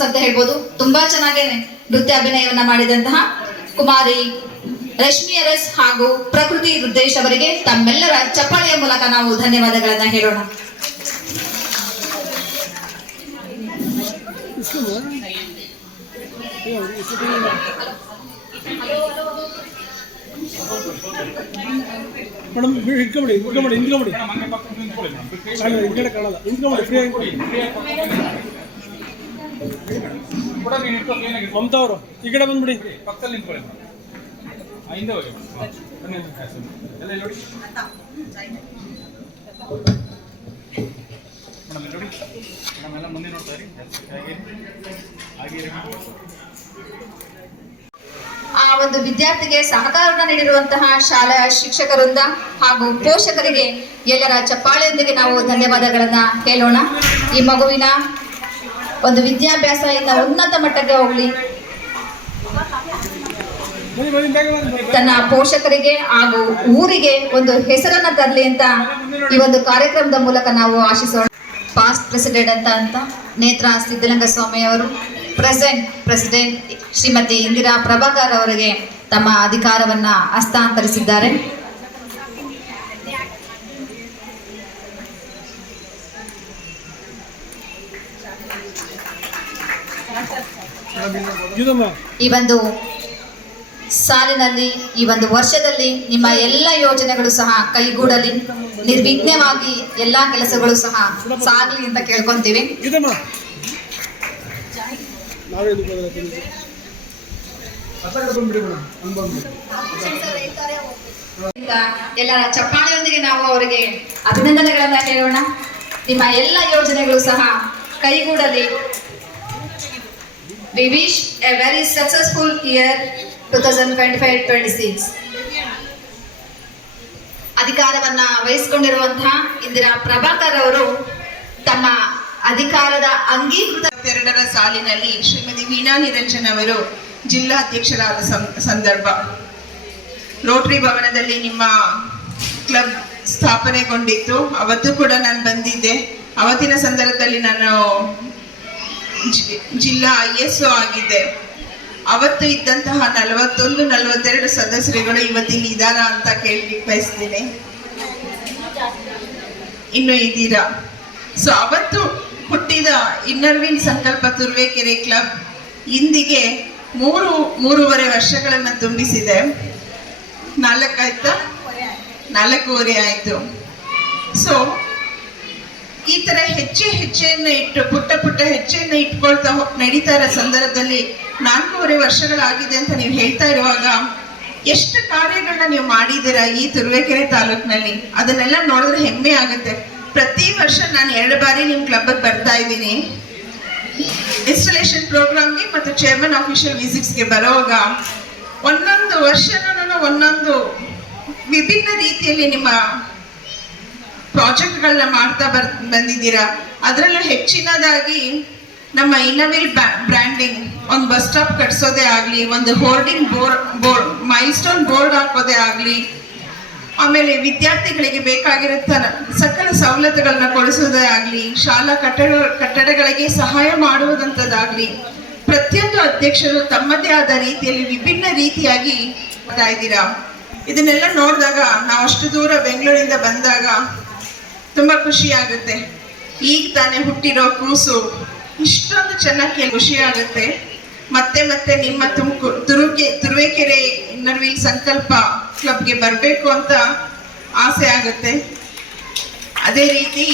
Performance ಅಂತ ಹೇಳ್ಬೋದು. ತುಂಬಾ ಚೆನ್ನಾಗಿ ನೃತ್ಯ ಅಭಿನಯವನ್ನ ಮಾಡಿದಂತಹ ಕುಮಾರಿ ರಶ್ಮಿ ಅರಸ್ ಹಾಗೂ ಪ್ರಕೃತಿ ರುದ್ರೇಶ್ ಅವರಿಗೆ ತಮ್ಮೆಲ್ಲರ ಚಪ್ಪಾಳೆಯ ಮೂಲಕ ನಾವು ಧನ್ಯವಾದಗಳನ್ನ ಹೇಳೋಣ. ಮೇಡಮ್ ಇಟ್ಕೊಂಬಿಡಿ ನಿಂತ್ಕೊಂಬಿಡಿ ಈ ಕಡೆ ಕಾಣಲ್ಲ ನಿಂತ್ಕೊಂಬಿಡಿ ಫ್ರೀ ಆಗಿ ಮಮತಾ ಅವರು ಈ ಕಡೆ ಬಂದ್ಬಿಡಿ ಪಕ್ಕದಲ್ಲಿ ನಿಂತ್ಕೊಳ್ಳಿ ಹಿಂದೆ ಹೋಗಿ ಎಲ್ಲ ನೋಡಿ ಮೇಡಮ್ ನೋಡಿ ಮೇಡಮ್ ಎಲ್ಲ ಮುಂದೆ ನೋಡ್ತಾ ಇರಿ ಹಾಗೆ ಆ ಒಂದು ವಿದ್ಯಾರ್ಥಿಗೆ ಸಹಕಾರವನ್ನು ನೀಡಿರುವಂತಹ ಶಾಲೆಯ ಶಿಕ್ಷಕರಿಂದ ಹಾಗೂ ಪೋಷಕರಿಗೆ ಎಲ್ಲರ ಚಪ್ಪಾಳೆಯೊಂದಿಗೆ ನಾವು ಧನ್ಯವಾದಗಳನ್ನ ಹೇಳೋಣ. ಈ ಮಗುವಿನ ಒಂದು ವಿದ್ಯಾಭ್ಯಾಸ ಇನ್ನ ಉನ್ನತ ಮಟ್ಟಕ್ಕೆ ಹೋಗಲಿ, ತನ್ನ ಪೋಷಕರಿಗೆ ಹಾಗೂ ಊರಿಗೆ ಒಂದು ಹೆಸರನ್ನ ತರಲಿ ಅಂತ ಈ ಒಂದು ಕಾರ್ಯಕ್ರಮದ ಮೂಲಕ ನಾವು ಆಶಿಸೋಣ. ಪಾಸ್ಟ್ ಪ್ರೆಸಿಡೆಂಟ್ ಅಂತ ನೇತ್ರಾ ಸಿದ್ದಲಿಂಗಸ್ವಾಮಿ ಅವರು, ಪ್ರೆಸೆಂಟ್ ಪ್ರೆಸಿಡೆಂಟ್ ಶ್ರೀಮತಿ ಇಂದಿರಾ ಪ್ರಭಾಕರ್ ಅವರಿಗೆ ತಮ್ಮ ಅಧಿಕಾರವನ್ನ ಹಸ್ತಾಂತರಿಸಿದ್ದಾರೆ. ಈ ಒಂದು ಸಾಲಿನಲ್ಲಿ, ಈ ಒಂದು ವರ್ಷದಲ್ಲಿ ನಿಮ್ಮ ಎಲ್ಲ ಯೋಜನೆಗಳು ಸಹ ಕೈಗೂಡಲಿ, ನಿರ್ವಿಘ್ನವಾಗಿ ಎಲ್ಲಾ ಕೆಲಸಗಳು ಸಹ ಸಾಗಲಿ ಅಂತ ಕೇಳ್ಕೊಂತೀವಿ. ಎಲ್ಲರ ಚಪ್ಪಾಳೆಯೊಂದಿಗೆ ನಾವು ಅವರಿಗೆ ಅಭಿನಂದನೆಗಳನ್ನ ಹೇಳೋಣ. ನಿಮ್ಮ ಎಲ್ಲ ಯೋಜನೆಗಳು ಸಹ ಕೈಗೂಡಲಿ. We wish a very successful year 2025-26. ಅಧಿಕಾರವನ್ನ ವಹಿಸಿಕೊಂಡಿರುವಂತಹ ಇಂದಿರಾ ಪ್ರಭಾಕರ್ ಅವರು ತಮ್ಮ ಅಧಿಕಾರದ ಅಂಗೀಕೃತ 2ರ ಸಾಲಿನಲ್ಲಿ ಶ್ರೀಮತಿ ವೀಣಾ ನಿರಂಜನ್ ಅವರು ಜಿಲ್ಲಾಧ್ಯಕ್ಷರಾದ ಸಂದರ್ಭ, ರೋಟರಿ ಭವನದಲ್ಲಿ ನಿಮ್ಮ ಕ್ಲಬ್ ಸ್ಥಾಪನೆಗೊಂಡಿತ್ತು. ಅವತ್ತು ಕೂಡ ನಾನು ಬಂದಿದ್ದೆ. ಅವತ್ತಿನ ಸಂದರ್ಭದಲ್ಲಿ ನಾನು ಜಿಲ್ಲಾ ISO ಆಗಿದ್ದೆ. ಅವತ್ತು ಇದ್ದಂತಹ 41-42 ಸದಸ್ಯರುಗಳು ಇವತ್ತಿಲ್ಲಿ ಇದ್ದಾರಾ ಅಂತ ಕೇಳಲಿಕ್ಕೆ ಬಯಸ್ತೀನಿ. ಇನ್ನು ಇದ್ದೀರಾ? ಸೊ ಅವತ್ತು ಹುಟ್ಟಿದ ಇನ್ನರ್ವಿನ್ ಸಂಕಲ್ಪ ತುರುವೇಕೆರೆ ಕ್ಲಬ್ ಇಂದಿಗೆ 3.5 ವರ್ಷಗಳನ್ನು ತುಂಬಿಸಿದೆ. 4.5 ಆಯ್ತು. ಸೊ ಈ ತರ ಹೆಜ್ಜೆಯನ್ನು ಇಟ್ಟು ಪುಟ್ಟ ಹೆಜ್ಜೆಯನ್ನು ಇಟ್ಕೊಳ್ತಾ ನಡೀತಾ ಇರೋ ಸಂದರ್ಭದಲ್ಲಿ 4.5 ವರ್ಷಗಳಾಗಿದೆ ಅಂತ ನೀವು ಹೇಳ್ತಾ ಇರುವಾಗ ಎಷ್ಟು ಕಾರ್ಯಗಳನ್ನ ನೀವು ಮಾಡಿದ್ದೀರಾ ಈ ತುರುವೇಕೆರೆ ತಾಲೂಕಿನಲ್ಲಿ, ಅದನ್ನೆಲ್ಲ ನೋಡಿದ್ರೆ ಹೆಮ್ಮೆ ಆಗುತ್ತೆ. ಪ್ರತಿ ವರ್ಷ ನಾನು 2 ಬಾರಿ ನಿಮ್ಮ ಕ್ಲಬ್ಗೆ ಬರ್ತಾ ಇದ್ದೀನಿ. ಇನ್ಸ್ಟಾಲೇಷನ್ ಪ್ರೋಗ್ರಾಮ್ಗೆ ಮತ್ತು ಚೇರ್ಮನ್ ಆಫೀಷಿಯಲ್ ವಿಸಿಟ್ಸ್ಗೆ ಬರೋವಾಗ ಒಂದೊಂದು ವರ್ಷನೂ ಒಂದೊಂದು ವಿಭಿನ್ನ ರೀತಿಯಲ್ಲಿ ನಿಮ್ಮ ಪ್ರಾಜೆಕ್ಟ್ಗಳನ್ನ ಮಾಡ್ತಾ ಬಂದಿದ್ದೀರಾ. ಅದರಲ್ಲೂ ಹೆಚ್ಚಿನದಾಗಿ ನಮ್ಮ ಇನ್ನವಿಲ್ ಬ್ರ್ಯಾಂಡಿಂಗ್, ಒಂದು ಬಸ್ ಸ್ಟಾಪ್ ಕಟ್ಸೋದೇ ಆಗಲಿ, ಒಂದು ಹೋರ್ಡಿಂಗ್ ಬೋರ್ಡ್ ಮೈಲ್ಸ್ಟೋನ್ ಬೋರ್ಡ್ ಹಾಕೋದೇ ಆಗಲಿ, ಆಮೇಲೆ ವಿದ್ಯಾರ್ಥಿಗಳಿಗೆ ಬೇಕಾಗಿರುತ್ತ ಸಕಲ ಸವಲತ್ತುಗಳನ್ನ ಕೊಡಿಸೋದೇ ಆಗಲಿ, ಶಾಲಾ ಕಟ್ಟಡಗಳಿಗೆ ಸಹಾಯ ಮಾಡುವುದಂಥದ್ದಾಗಲಿ, ಪ್ರತಿಯೊಂದು ಅಧ್ಯಕ್ಷರು ತಮ್ಮದೇ ಆದ ರೀತಿಯಲ್ಲಿ ವಿಭಿನ್ನ ರೀತಿಯಾಗಿ ಮಾಡ್ತಾ ಇದ್ದೀರಾ. ಇದನ್ನೆಲ್ಲ ನೋಡಿದಾಗ ನಾವು ಅಷ್ಟು ದೂರ ಬೆಂಗಳೂರಿಂದ ಬಂದಾಗ ತುಂಬಾ ಖುಷಿ ಆಗುತ್ತೆ. ಈಗ ತಾನೇ ಹುಟ್ಟಿರೋ ಕೂಸು ಇಷ್ಟೊಂದು ಚೆನ್ನಾಗಿ ಖುಷಿ ಆಗುತ್ತೆ. ಮತ್ತೆ ನಿಮ್ಮ ತುರುವೇಕೆರೆ ಇನ್ನರ್ವಿಲ್ ಸಂಕಲ್ಪ ಕ್ಲಬ್ಗೆ ಬರಬೇಕು ಅಂತ ಆಸೆ ಆಗುತ್ತೆ. ಅದೇ ರೀತಿ